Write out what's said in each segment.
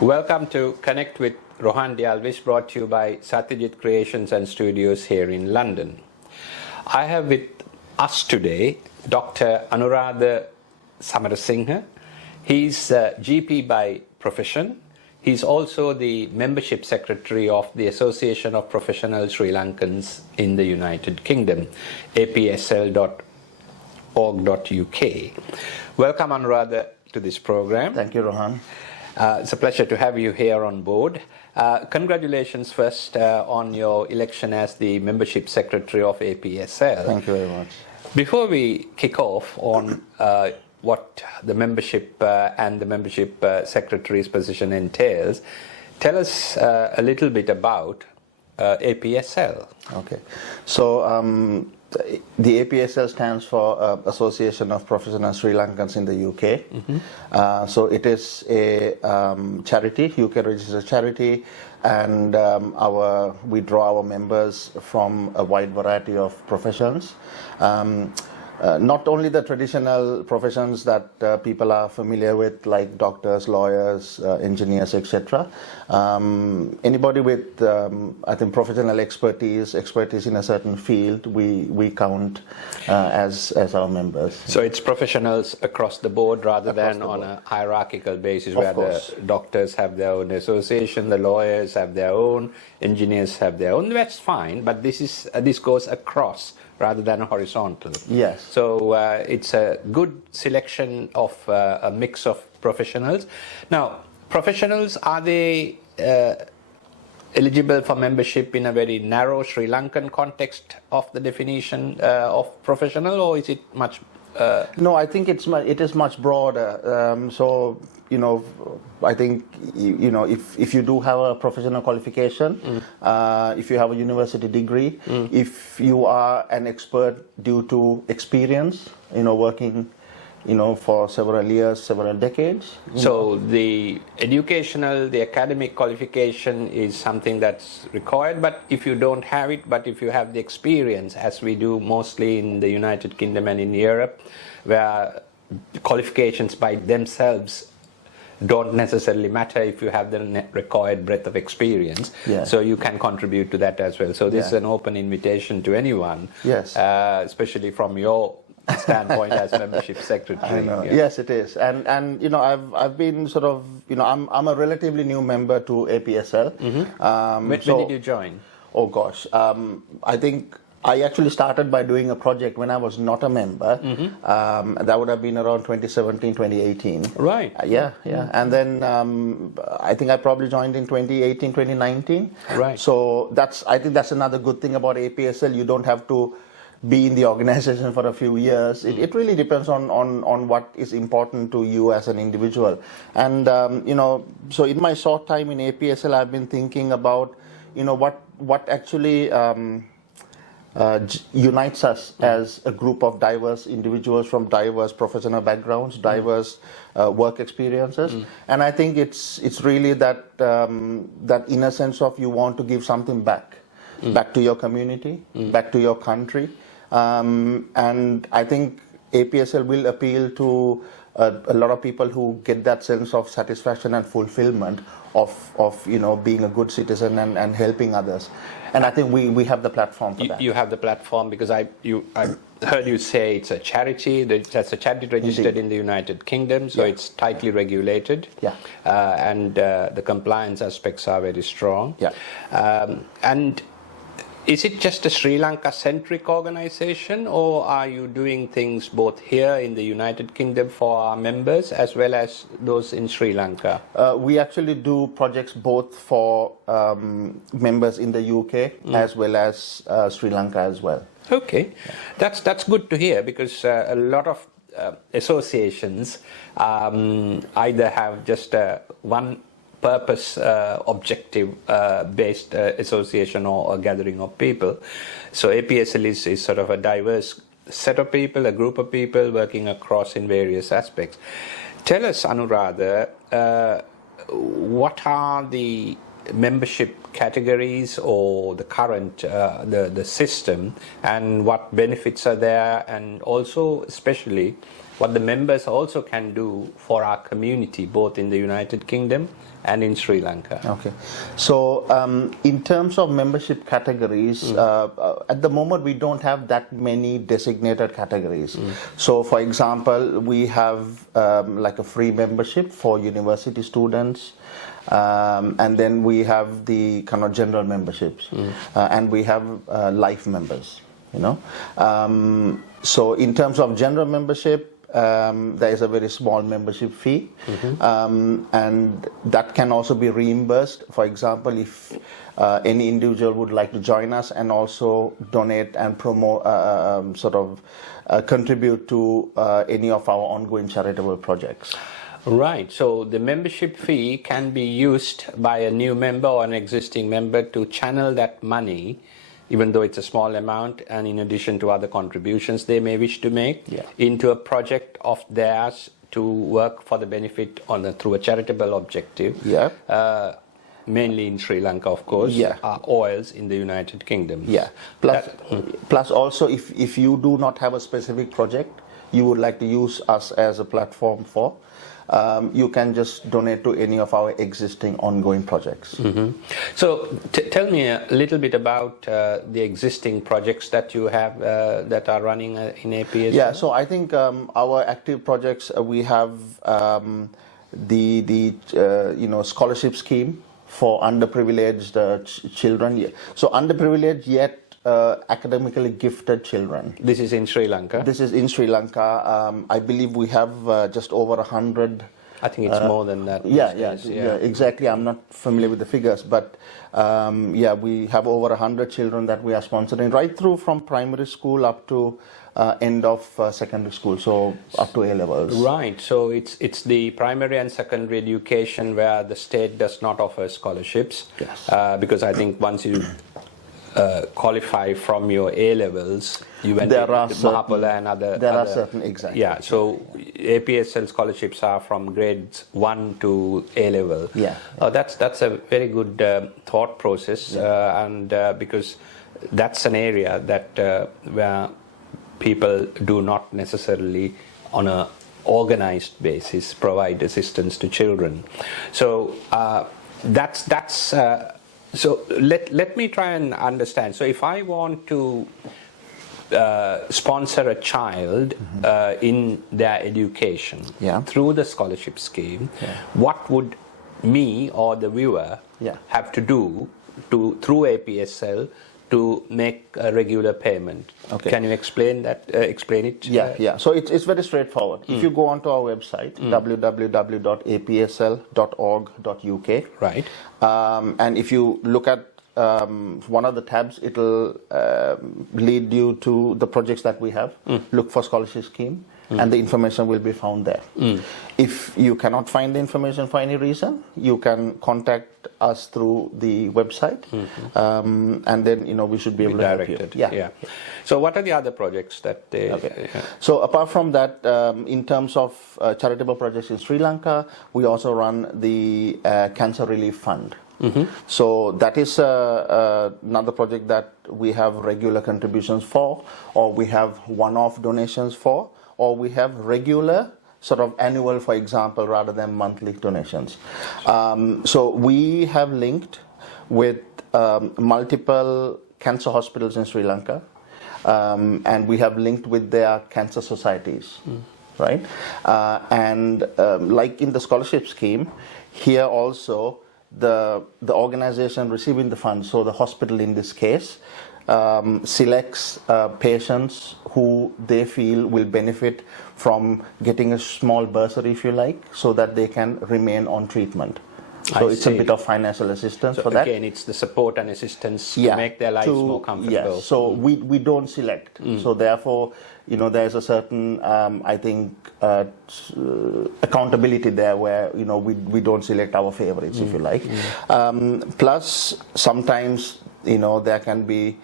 Welcome to Connect with Rohan Dialvis, brought to you by Satyajit Creations and Studios here in London. I have with us today Dr. Anuradha Samarasinghe. He's a GP by profession. He's also the membership secretary of the Association of Professional Sri Lankans in the United Kingdom, apsl.org.uk. Welcome, Anuradha, to this program. Thank you, Rohan. It's a pleasure to have you here on board. Congratulations first on your election as the membership secretary of APSL. Thank you very much. Before we kick off on what the membership and the membership secretary's position entails, tell us a little bit about APSL. Okay. So the APSL stands for Association of Professional Sri Lankans in the UK. So it is a charity, UK registered charity, and we draw our members from a wide variety of professions. Not only the traditional professions that people are familiar with, like doctors, lawyers, engineers, etc. Anybody with, I think, professional expertise in a certain field, we count as our members. So it's professionals across the board rather than on a hierarchical basis, where the doctors have their own association, the lawyers have their own, engineers have their own. That's fine, but this goes across rather than horizontal. Yes. So it's a good selection of a mix of professionals. Now, professionals, are they eligible for membership in a very narrow Sri Lankan context of the definition of professional, or is it much? No, I think it is much broader. So, I think, if you do have a professional qualification, if you have a university degree, if you are an expert due to experience, working, for several years, several decades. So the academic qualification is something that's required, but if you don't have it, but if you have the experience, as we do mostly in the United Kingdom and in Europe, where qualifications by themselves don't necessarily matter if you have the required breadth of experience. Yeah. So you can contribute to that as well. So this is an open invitation to anyone, yes, especially from your standpoint as membership secretary. I know. Yeah. Yes, it is, and I've been sort of, I'm a relatively new member to APSL. When did you join? Oh gosh, I think I actually started by doing a project when I was not a member. That would have been around 2017, 2018. Right. Yeah. And then I think I probably joined in 2018, 2019. Right. So I think that's another good thing about APSL. You don't have to be in the organization for a few years. It really depends on what is important to you as an individual. And, so in my short time in APSL, I've been thinking about, what actually unites us as a group of diverse individuals from diverse professional backgrounds, diverse work experiences. And I think it's really that inner sense of you want to give something back to your community, back to your country. And I think APSL will appeal to a lot of people who get that sense of satisfaction and fulfillment of being a good citizen and helping others. And I think we have the platform for that. You have the platform because I heard you say it's a charity. That's a charity registered in the United Kingdom, so it's tightly regulated. Yeah. And the compliance aspects are very strong. Yeah. And is it just a Sri Lanka-centric organization, or are you doing things both here in the United Kingdom for our members as well as those in Sri Lanka? We actually do projects both for members in the UK as well as Sri Lanka as well. Okay, that's good to hear, because a lot of associations either have just one purpose objective based association or a gathering of people. So APSL is sort of a diverse set of people, a group of people working across in various aspects. Tell us, Anuradha, what are the membership categories or the current the system, and what benefits are there, and also especially what the members also can do for our community, both in the United Kingdom and in Sri Lanka. Okay. So in terms of membership categories, at the moment we don't have that many designated categories. So for example, we have like a free membership for university students, and then we have the kind of general memberships, and we have life members, you know. So in terms of general membership, there is a very small membership fee, and that can also be reimbursed. For example, if any individual would like to join us and also donate and promote, contribute to any of our ongoing charitable projects. Right, so the membership fee can be used by a new member or an existing member to channel that money, even though it's a small amount, and in addition to other contributions they may wish to make, into a project of theirs to work for the benefit through a charitable objective. Mainly in Sri Lanka, of course, oils in the United Kingdom. Plus also, if you do not have a specific project you would like to use us as a platform for, you can just donate to any of our existing ongoing projects. So tell me a little bit about the existing projects that you have that are running in APSL. Yeah, so I think our active projects, we have the scholarship scheme for underprivileged children. So underprivileged yet academically gifted children. This is in Sri Lanka? This is in Sri Lanka. I believe we have just over 100. I think it's more than that. Yeah, exactly. I'm not familiar with the figures, but we have over 100 children that we are sponsoring, right through from primary school up to end of secondary school, so up to A levels. Right. So it's the primary and secondary education where the state does not offer scholarships. Yes. Because I think once you qualify from your A levels, you went to Mahapala and other. There are certain, exactly. Yeah, so APSL scholarships are from grades 1 to A level. Yeah. That's a very good thought process, and because that's an area that where people do not necessarily on a organized basis provide assistance to children. So so let me try and understand. So if I want to sponsor a child in their education through the scholarship scheme, what would me or the viewer have to do through APSL to make a regular payment? Okay. Can you explain that? Explain it? Yeah. So it's very straightforward. If you go onto our website, www.apsl.org.uk, right, and if you look at one of the tabs, it'll lead you to the projects that we have. Look for scholarship scheme, and the information will be found there. If you cannot find the information for any reason, you can contact us through the website, and then we should be able to help you. Yeah. So what are the other projects that they... Okay. So apart from that, in terms of charitable projects in Sri Lanka, we also run the Cancer Relief Fund. So that is another project that we have regular contributions for, or we have one-off donations for, or we have regular sort of annual, for example, rather than monthly donations. So we have linked with multiple cancer hospitals in Sri Lanka, and we have linked with their cancer societies, right? And like in the scholarship scheme, here also the organization receiving the funds, so the hospital in this case, selects patients who they feel will benefit from getting a small bursary, if you like, so that they can remain on treatment. So it's a bit of financial assistance for that. Again, it's the support and assistance to make their lives more comfortable. Yes, so we don't select. So therefore, there's a certain, I think, accountability there where, we don't select our favorites, if you like. Plus, sometimes, there can be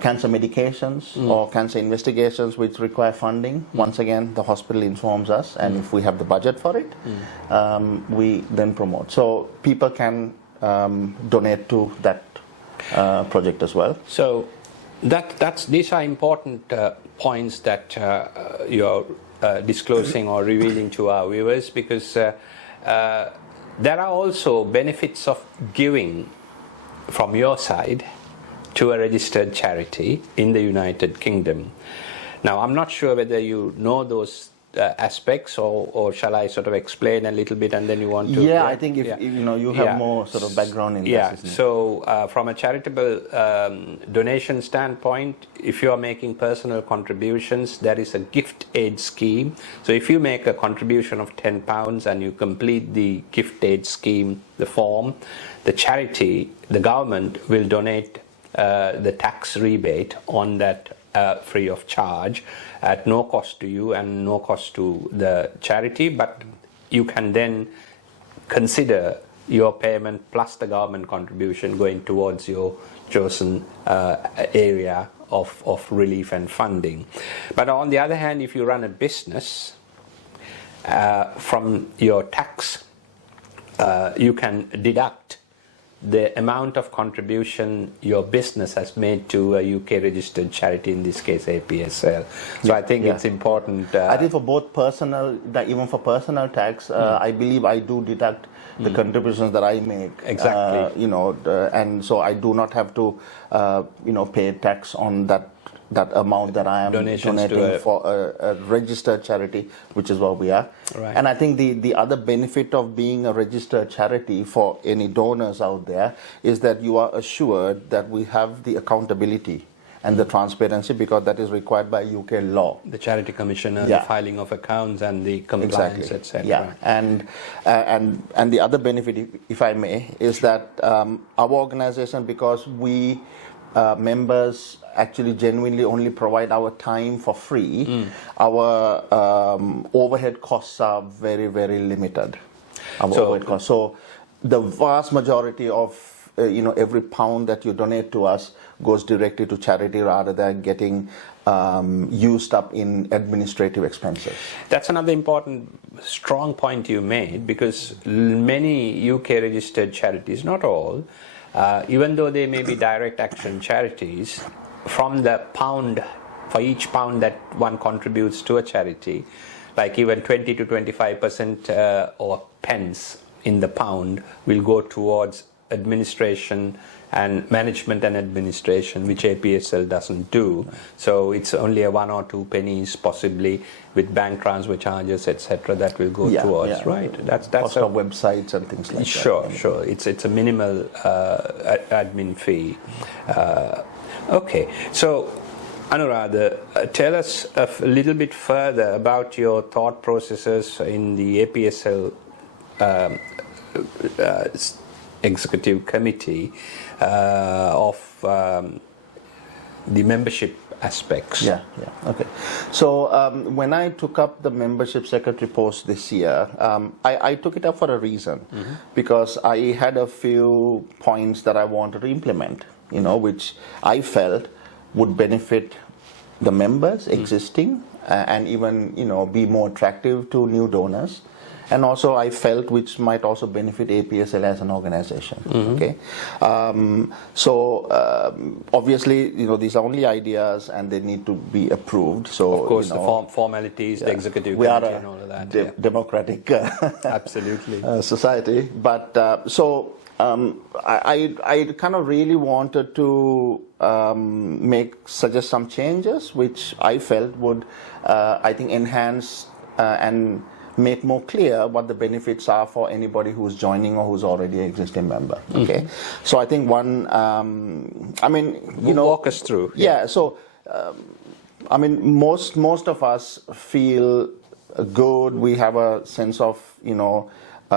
cancer medications or cancer investigations which require funding. Once again, the hospital informs us, and if we have the budget for it, we then promote. So people can donate to that project as well. So these are important points that you're disclosing or revealing to our viewers, because there are also benefits of giving from your side to a registered charity in the United Kingdom. Now, I'm not sure whether you know those aspects, or shall I sort of explain a little bit and then you want to... Yeah, I think if you have more sort of background in this. So from a charitable donation standpoint, if you are making personal contributions, there is a gift aid scheme. So if you make a contribution of £10 and you complete the gift aid scheme, the form, the charity, the government will donate the tax rebate on that free of charge, at no cost to you and no cost to the charity, but you can then consider your payment plus the government contribution going towards your chosen area of relief and funding. But on the other hand, if you run a business, from your tax, you can deduct the amount of contribution your business has made to a UK registered charity, in this case APSL. So I think it's important. I think for both personal, even for personal tax, I believe I do deduct the contributions that I make. Exactly. And so I do not have to, pay tax on that amount that I am donating for a registered charity, which is what we are. Right. And I think the other benefit of being a registered charity for any donors out there is that you are assured that we have the accountability and the transparency, because that is required by UK law. The Charity Commissioner, the filing of accounts and the compliance, etc. Yeah, and the other benefit, if I may, is that our organization, because we members actually genuinely only provide our time for free, our overhead costs are very, very limited. Overhead costs. So the vast majority of every pound that you donate to us goes directly to charity rather than getting used up in administrative expenses. That's another important, strong point you made, because many UK registered charities, not all, even though they may be direct action charities, from the pound, for each pound that one contributes to a charity, like even 20 to 25% or pence in the pound will go towards administration and management and administration, which APSL doesn't do. So it's only a 1 or 2 pennies, possibly with bank transfer charges, etc., that will go towards. Right. That's cost of websites and things like that. Sure. It's a minimal admin fee. Okay. So, Anuradha, tell us a little bit further about your thought processes in the APSL executive committee of the membership aspects. Okay. So when I took up the membership secretary post this year, I took it up for a reason, because I had a few points that I wanted to implement, which I felt would benefit the members existing and even be more attractive to new donors. And also I felt which might also benefit APSL as an organization. Okay, so obviously these are only ideas and they need to be approved. So of course the formalities, the executive we committee are and all of that. Democratic absolutely society. But I kind of really wanted to suggest some changes which I felt would I think enhance and make more clear what the benefits are for anybody who's joining or who's already an existing member. Okay, so I think one, walk us through. So, most of us feel good. We have a sense of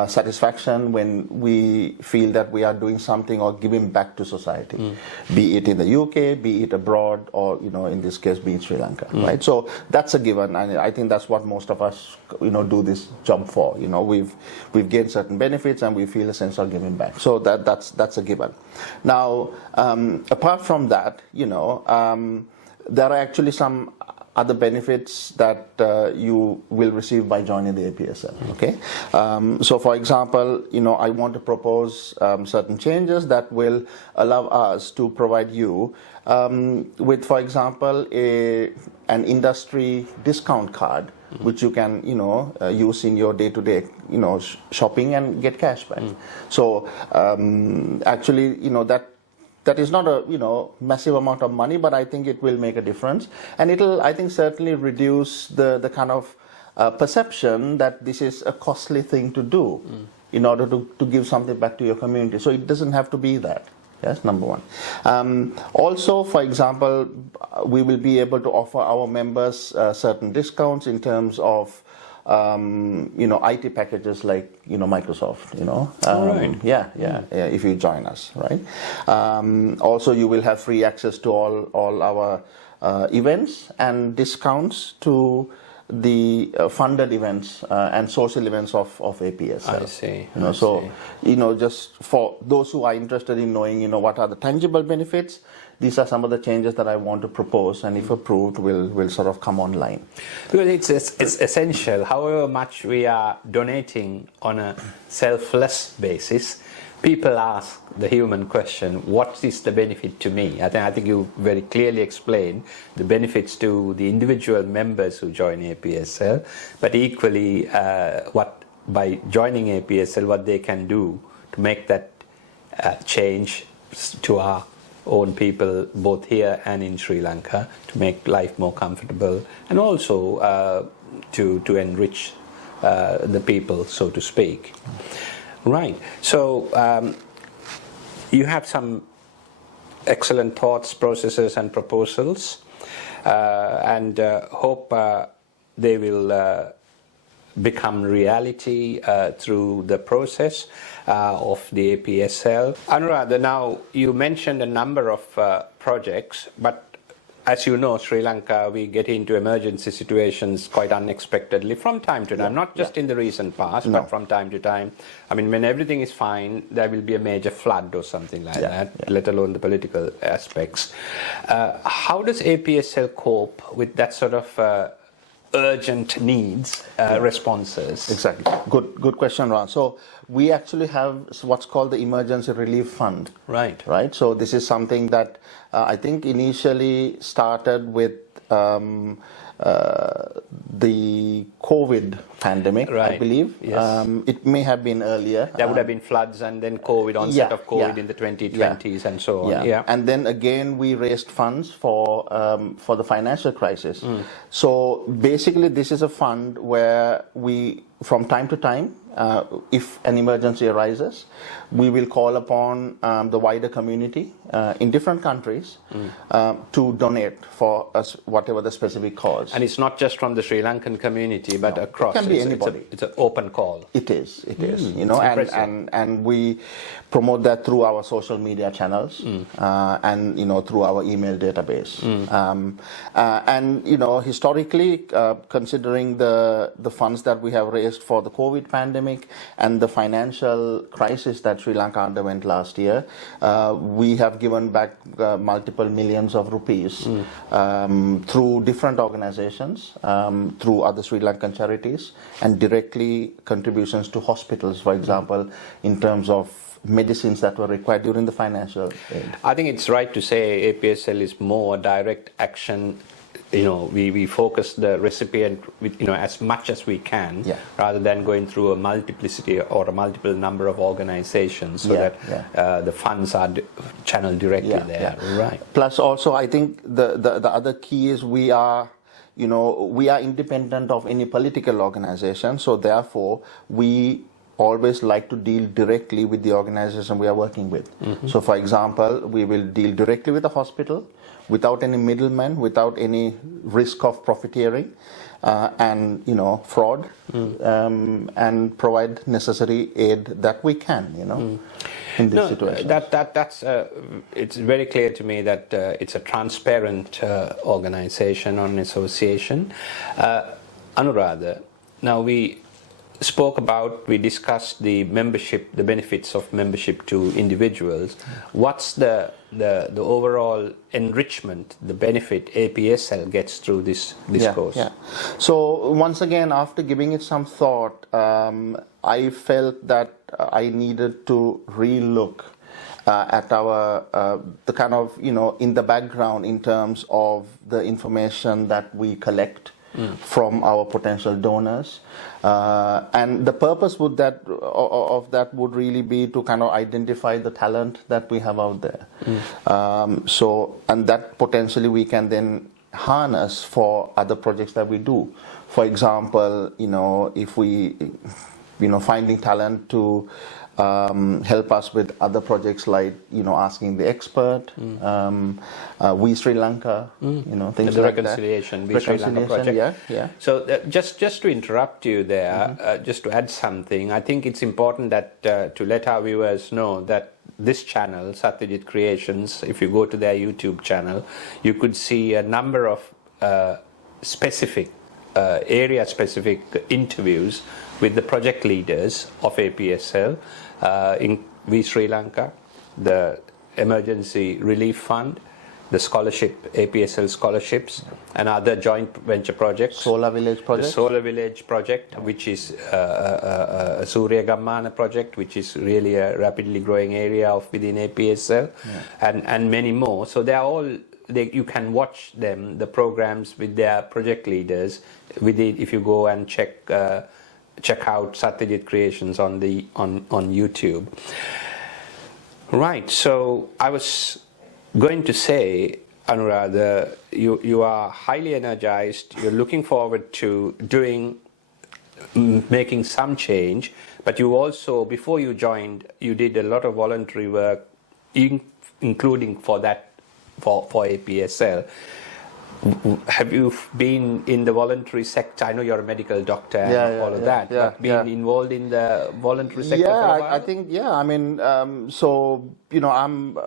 satisfaction when we feel that we are doing something or giving back to society, be it in the UK, be it abroad, or in this case, be it Sri Lanka, right? So that's a given, and I think that's what most of us do this job for. We've gained certain benefits and we feel a sense of giving back. So that's a given. Now, apart from that, there are actually some other benefits that you will receive by joining the APSL. Okay, so for example, I want to propose certain changes that will allow us to provide you with, for example, an industry discount card, which you can use in your day-to-day shopping and get cash back. So actually that is not a massive amount of money, but I think it will make a difference, and it'll, I think, certainly reduce the kind of perception that this is a costly thing to do in order to give something back to your community. So it doesn't have to be that. Yes, number one. Also, for example, we will be able to offer our members certain discounts in terms of IT packages like Microsoft. If you join us, right? Also, you will have free access to all our events and discounts to the funded events and social events of APSL. I see. Just for those who are interested in knowing, what are the tangible benefits, these are some of the changes that I want to propose, and if approved, will sort of come online. Because it's essential. However much we are donating on a selfless basis, people ask the human question, what is the benefit to me? I think you very clearly explained the benefits to the individual members who join APSL, but equally by joining APSL, what they can do to make that change to our own people, both here and in Sri Lanka, to make life more comfortable, and also to enrich the people, so to speak. Right. So you have some excellent thoughts, processes, and proposals, and hope they will become reality through the process of the APSL. Anuradha, now you mentioned a number of projects, but as you know, Sri Lanka, we get into emergency situations quite unexpectedly from time to time, not just in the recent past, but from time to time. I mean, when everything is fine, there will be a major flood or something like that, let alone the political aspects. How does APSL cope with that sort of urgent needs responses? Exactly. Good question, Ron. So we actually have what's called the Emergency Relief Fund. Right. So this is something that I think initially started with the COVID pandemic, I believe. Yes. It may have been earlier. There would have been floods and then COVID, onset of COVID in the 2020s and so on. And then again, we raised funds for the financial crisis. So basically, this is a fund where we, from time to time, if an emergency arises, we will call upon the wider community in different countries to donate for us whatever the specific cause. And it's not just from the Sri Lankan community, but across. It can be anybody. It's an open call. It is. And we promote that through our social media channels and through our email database. And historically, considering the funds that we have raised for the COVID pandemic and the financial crisis that Sri Lanka underwent last year, we have given back multiple millions of rupees through different organizations, through other Sri Lankan charities, and directly contributions to hospitals, for example, in terms of medicines that were required during the financial aid. I think it's right to say APSL is more direct action. We focus the recipient with, as much as we can, rather than going through a multiplicity or a multiple number of organizations, so that the funds are channeled directly there. Right. Plus, also, I think the other key is we are independent of any political organization, so therefore we always like to deal directly with the organization we are working with. So, for example, we will deal directly with the hospital, without any middlemen, without any risk of profiteering and fraud, and provide necessary aid that we can, in this situation. That's it's very clear to me that it's a transparent organization or an association. Anuradha, now we spoke about, we discussed the membership, the benefits of membership to individuals. What's the overall enrichment, the benefit APSL gets through this course? Yeah. So once again, after giving it some thought, I felt that I needed to relook at our the kind of, in the background in terms of the information that we collect from our potential donors, and the purpose of that would really be to kind of identify the talent that we have out there. And that potentially we can then harness for other projects that we do. For example, if we finding talent to help us with other projects like asking the expert, we Sri Lanka, things the like reconciliation, that. we Sri Lanka project. Yeah. So just to interrupt you there, just to add something, I think it's important that to let our viewers know that this channel, Satyajit Creations, if you go to their YouTube channel, you could see a number of specific area-specific interviews with the project leaders of APSL, in we Sri Lanka, the Emergency Relief Fund, the scholarship, APSL scholarships, and other joint venture projects. Solar Village project. The Solar Village project, which is a Surya Gammana project, which is really a rapidly growing area of within APSL, and many more. So they are all. You can watch them, the programs with their project leaders. If you go and check out Satyajit Creations on YouTube. Right. So I was going to say, Anuradha, you are highly energized. You're looking forward to making some change, but you also, before you joined, you did a lot of voluntary work, including for APSL. Have you been in the voluntary sector? I know you're a medical doctor and all of that, but been involved in the voluntary sector for a while? I think, I mean, I'm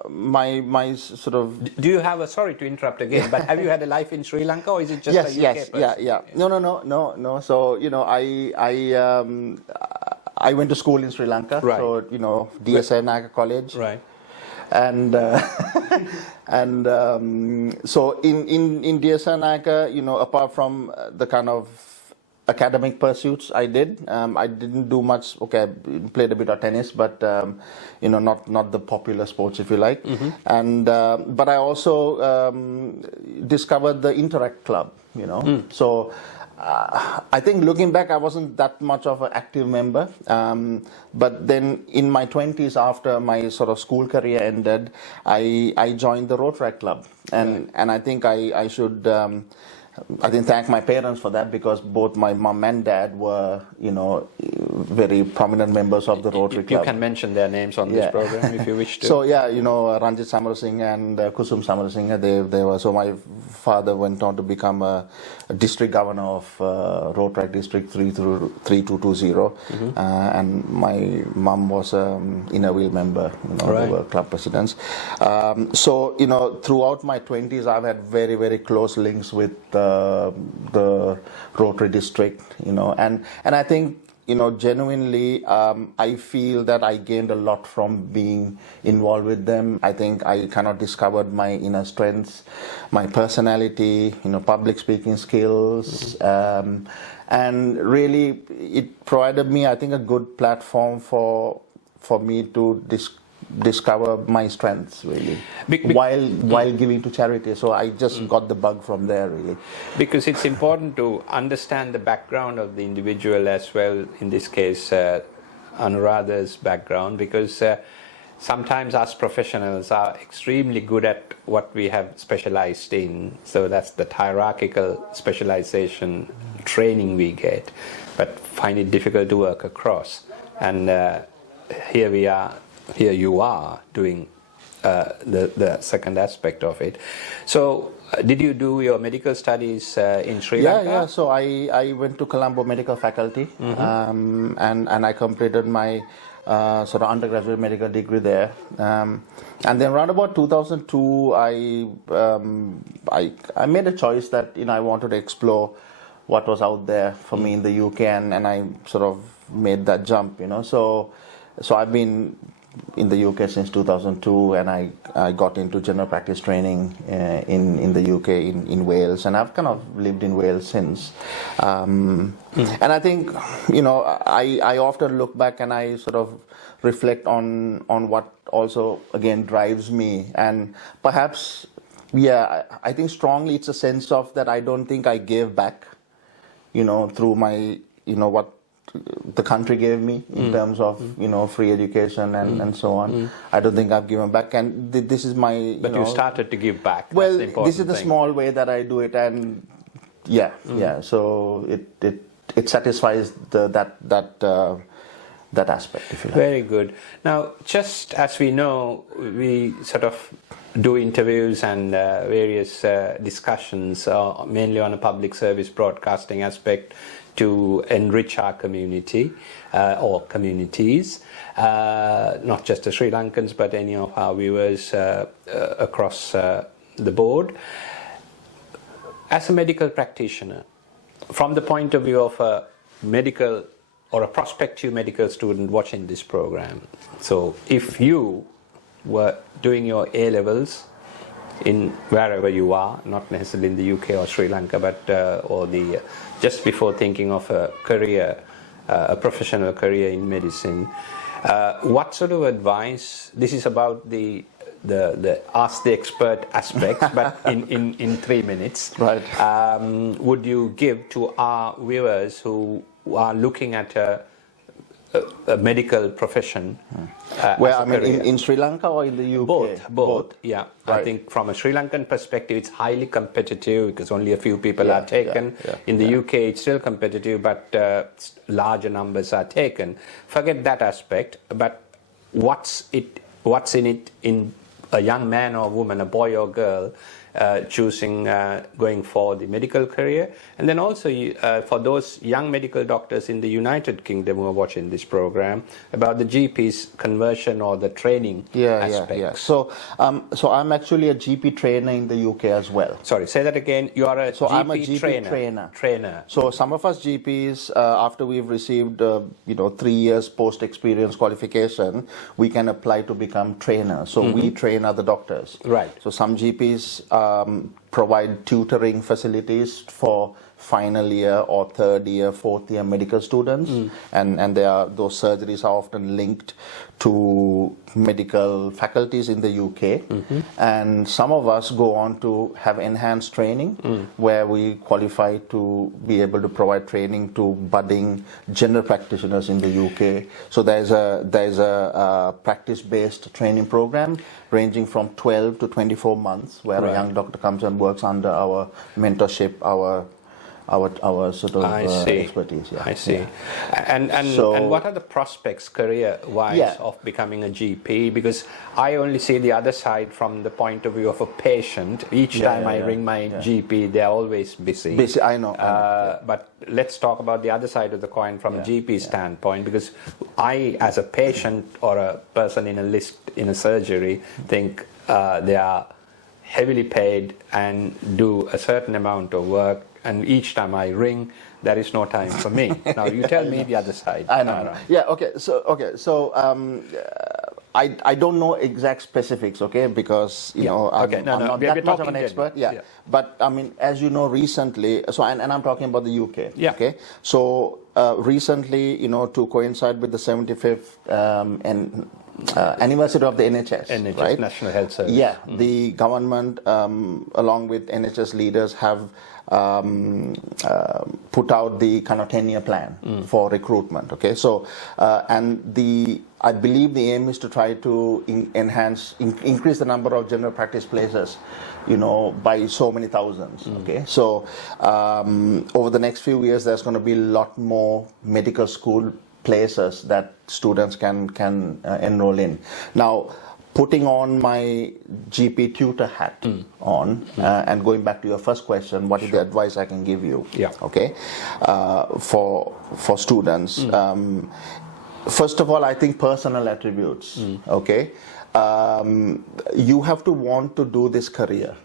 my sort of... Do you have sorry to interrupt again, but have you had a life in Sri Lanka, or is it just a UK person? Yeah. No. So, I went to school in Sri Lanka, right. So, DSA Naga College. Right. And so in DSA Naga, apart from the kind of academic pursuits I did, I didn't do much. Okay, I played a bit of tennis, but not the popular sports, if you like. And but I also discovered the Interact Club. So. I think looking back, I wasn't that much of an active member. But then in my 20s, after my sort of school career ended, I joined the Rotary Club. And I think I should thank my parents for that, because both my mom and dad were, very prominent members of the Rotary Club. You can mention their names on this program if you wish to. So Ranjit Samarasinghe and Kusum Samarasinghe, they were. So my father went on to become a district governor of Rotary District 3220, and my mum was an inner wheel member. Right. They were club presidents. So throughout my 20s, I've had very, very close links with the Rotary District. And I think. Genuinely, I feel that I gained a lot from being involved with them. I think I kind of discovered my inner strengths, my personality, public speaking skills, and really it provided me, I think, a good platform for me to discover my strengths, really, while giving to charity. So I just got the bug from there, really. Because it's important to understand the background of the individual as well, in this case Anuradha's background, because sometimes us professionals are extremely good at what we have specialized in. So that's the hierarchical specialization training we get, but find it difficult to work across. And here you are doing the second aspect of it. So did you do your medical studies in Sri Lanka? Yeah. So I went to Colombo Medical Faculty, and I completed my sort of undergraduate medical degree there. And then around about 2002, I made a choice that I wanted to explore what was out there for me in the UK, and I sort of made that jump, So I've been in the UK since 2002, and I got into general practice training in the UK, in Wales, and I've kind of lived in Wales since. And I think, I often look back and I sort of reflect on what also, again, drives me. And perhaps, I think strongly it's a sense of that I don't think I gave back, through my, what the country gave me in terms of free education and so on. I don't think I've given back, and this is my but you started to give back. Well, that's the important this is the thing. small way that I do it, and so it satisfies that aspect, if you like. Very good. Now, just as we know, we sort of do interviews and various discussions, mainly on a public service broadcasting aspect, to enrich our community or communities, not just the Sri Lankans, but any of our viewers across the board. As a medical practitioner, from the point of view of a medical or a prospective medical student watching this program, so if you were doing your A-levels in wherever you are, not necessarily in the UK or Sri Lanka, but just before thinking of a career, a professional career in medicine, what sort of advice? This is about the ask the expert aspects, but in 3 minutes, right? Would you give to our viewers who are looking at a medical profession? Well, I mean, in Sri Lanka or in the UK? Both. Yeah. Right. I think from a Sri Lankan perspective, it's highly competitive because only a few people are taken. In the UK, it's still competitive, but larger numbers are taken. Forget that aspect. But what's in it in a young man or woman, a boy or girl, choosing going for the medical career, and then also for those young medical doctors in the United Kingdom who are watching this program, about the GP's conversion or the training aspects. So I'm actually a GP trainer in the UK as well. Sorry, say that again. You are I'm a GP trainer. So some of us GPs, after we've received 3 years post experience qualification, we can apply to become trainers. So we train other doctors. Right. So some GPs provide tutoring facilities for final year or third year, fourth year medical students, and those surgeries are often linked to medical faculties in the UK, and some of us go on to have enhanced training where we qualify to be able to provide training to budding general practitioners in the UK. So there's a practice-based training program ranging from 12 to 24 months where a young doctor comes and works under our mentorship, our sort of expertise. I see. And what are the prospects career-wise of becoming a GP? Because I only see the other side from the point of view of a patient. Each time I ring my GP, they're always busy. Busy, I know. But let's talk about the other side of the coin from a GP standpoint, because I, as a patient or a person in a list in a surgery, think they are heavily paid and do a certain amount of work, and each time I ring, there is no time for me. Now you tell me the other side. I know. Yeah. Okay. So I don't know exact specifics. Okay, because I'm not that much of an expert. Yeah. But I mean, as you know, recently. So and I'm talking about the UK. Yeah. Okay. So recently, to coincide with the 75th anniversary of the NHS, right? National Health Service. Yeah. The government, along with NHS leaders, have put out the kind of 10-year plan for recruitment. Okay, so I believe the aim is to try to increase the number of general practice places, by so many thousands. Okay, so over the next few years, there's going to be a lot more medical school places that students can enroll in. Now, putting on my GP tutor hat on, and going back to your first question, what is the advice I can give you? Yeah. Okay, for students. First of all, I think personal attributes. Okay, you have to want to do this career.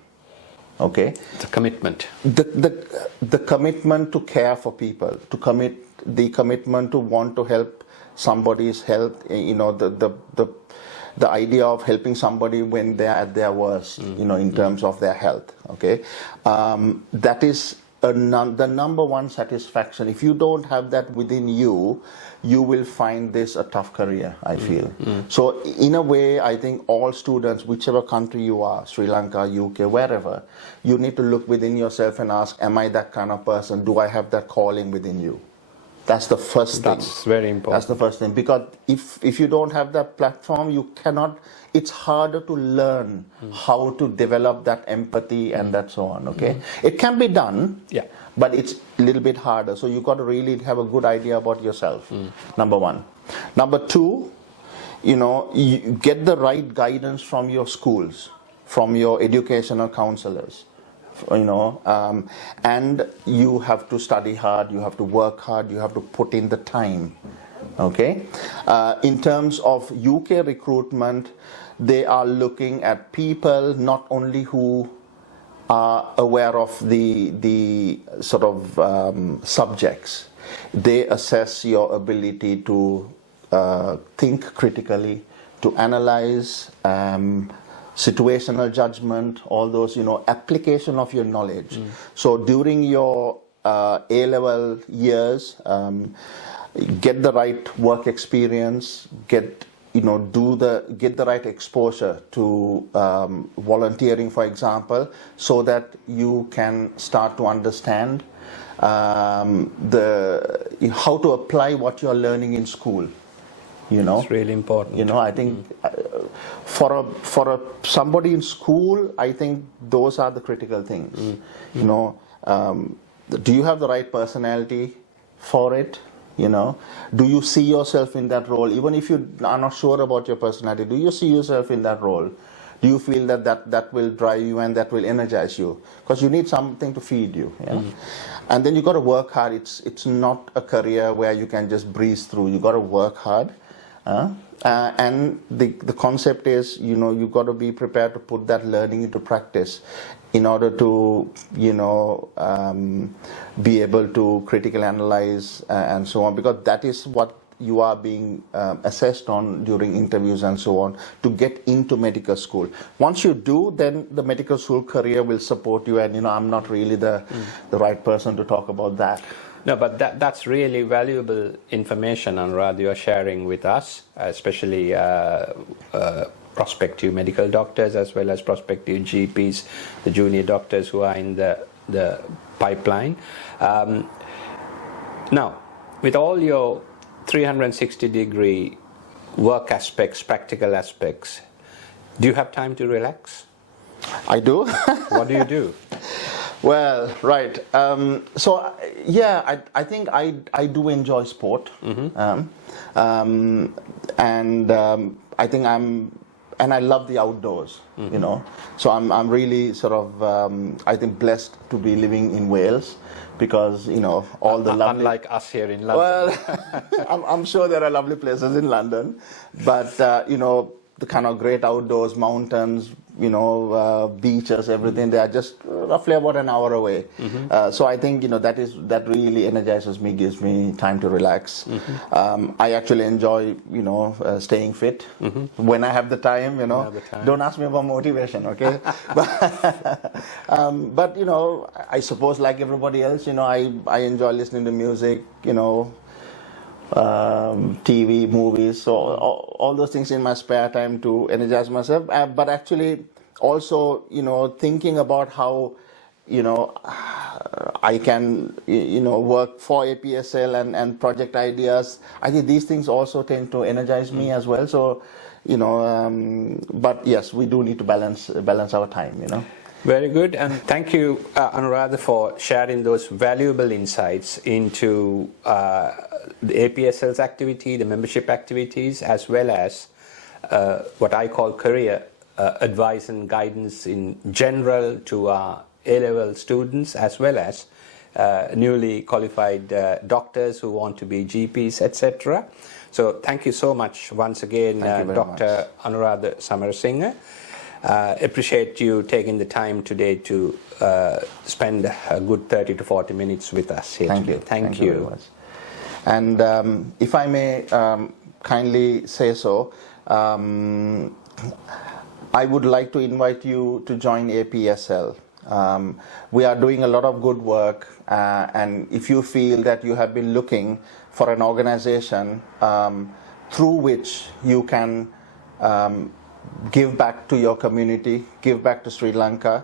Okay, The commitment. the commitment to care for people, the commitment to want to help somebody's health, the idea of helping somebody when they're at their worst, in terms of their health. Okay, that is the number one satisfaction. If you don't have that within you, you will find this a tough career, I feel. So in a way, I think all students, whichever country you are, Sri Lanka, UK, wherever, you need to look within yourself and ask, am I that kind of person? Do I have that calling within you? That's the first thing. That's very important. That's the first thing. Because if you don't have that platform, you cannot, it's harder to learn how to develop that empathy and that so on, okay? It can be done, Yeah. but it's a little bit harder. So you've got to really have a good idea about yourself, number one. Number two, you get the right guidance from your schools, from your educational counselors. And you have to study hard, you have to work hard, you have to put in the time. Okay, in terms of UK recruitment, they are looking at people not only who are aware of the sort of subjects. They assess your ability to think critically, to analyze, situational judgment, all those, application of your knowledge. So during your A-level years, get the right work experience, get the right exposure to volunteering, for example, so that you can start to understand how to apply what you're learning in school. It's really important. I think for somebody in school, I think those are the critical things. Do you have the right personality for it? Do you see yourself in that role? Even if you are not sure about your personality, do you see yourself in that role? Do you feel that will drive you and that will energize you? Because you need something to feed you. And then you got to work hard. It's not a career where you can just breeze through. You got to work hard. And the concept is, you've got to be prepared to put that learning into practice in order to, be able to critically analyze and so on, because that is what you are being assessed on during interviews and so on to get into medical school. Once you do, then the medical school career will support you, and I'm not really the right person to talk about that. No, but that's really valuable information, Anuradha, you're sharing with us, especially prospective medical doctors as well as prospective GPs, the junior doctors who are in the pipeline. Now, with all your 360-degree work aspects, practical aspects, do you have time to relax? I do. What do you do? Well, right. I think I do enjoy sport, and I think I love the outdoors. So I'm really sort of I think blessed to be living in Wales, because all the lovely. Unlike us here in London. Well, I'm sure there are lovely places in London, but the kind of great outdoors, mountains, beaches, everything, they are just roughly about an hour away. So I think that really energizes me, gives me time to relax. I actually enjoy staying fit when I have the time. Don't ask me about motivation, okay? But I suppose like everybody else, I enjoy listening to music, TV, movies, so all those things in my spare time to energize myself. But actually also, thinking about how, I can, work for APSL and project ideas. I think these things also tend to energize me as well. So, but yes, we do need to balance our time, Very good, and thank you, Anuradha, for sharing those valuable insights into the APSL's activity, the membership activities, as well as what I call career advice and guidance in general to our A-level students, as well as newly qualified doctors who want to be GPs, etc. So thank you so much once again, Dr. Anuradha Samarasinghe. Appreciate you taking the time today to spend a good 30 to 40 minutes with us here Thank today. you. Thank Very you. much. And if I may kindly say so, I would like to invite you to join APSL. We are doing a lot of good work, and if you feel that you have been looking for an organization through which you can give back to your community, give back to Sri Lanka,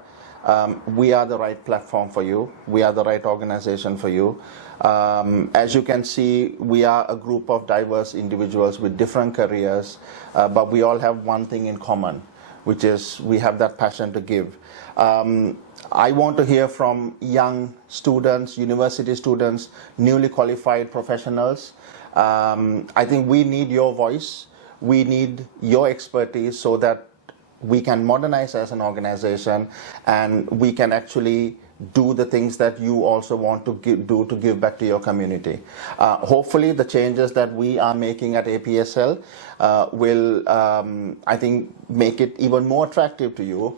we are the right platform for you. We are the right organization for you. As you can see, we are a group of diverse individuals with different careers, but we all have one thing in common, which is we have that passion to give. I want to hear from young students, university students, newly qualified professionals. I think we need your voice. We need your expertise so that we can modernize as an organization and we can actually do the things that you also want to do to give back to your community. Hopefully the changes that we are making at APSL will, I think, make it even more attractive to you.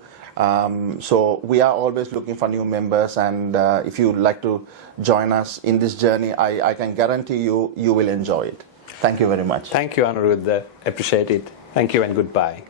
So we are always looking for new members, and if you'd like to join us in this journey, I can guarantee you, you will enjoy it. Thank you very much. Thank you, Anuradha. Appreciate it. Thank you and goodbye.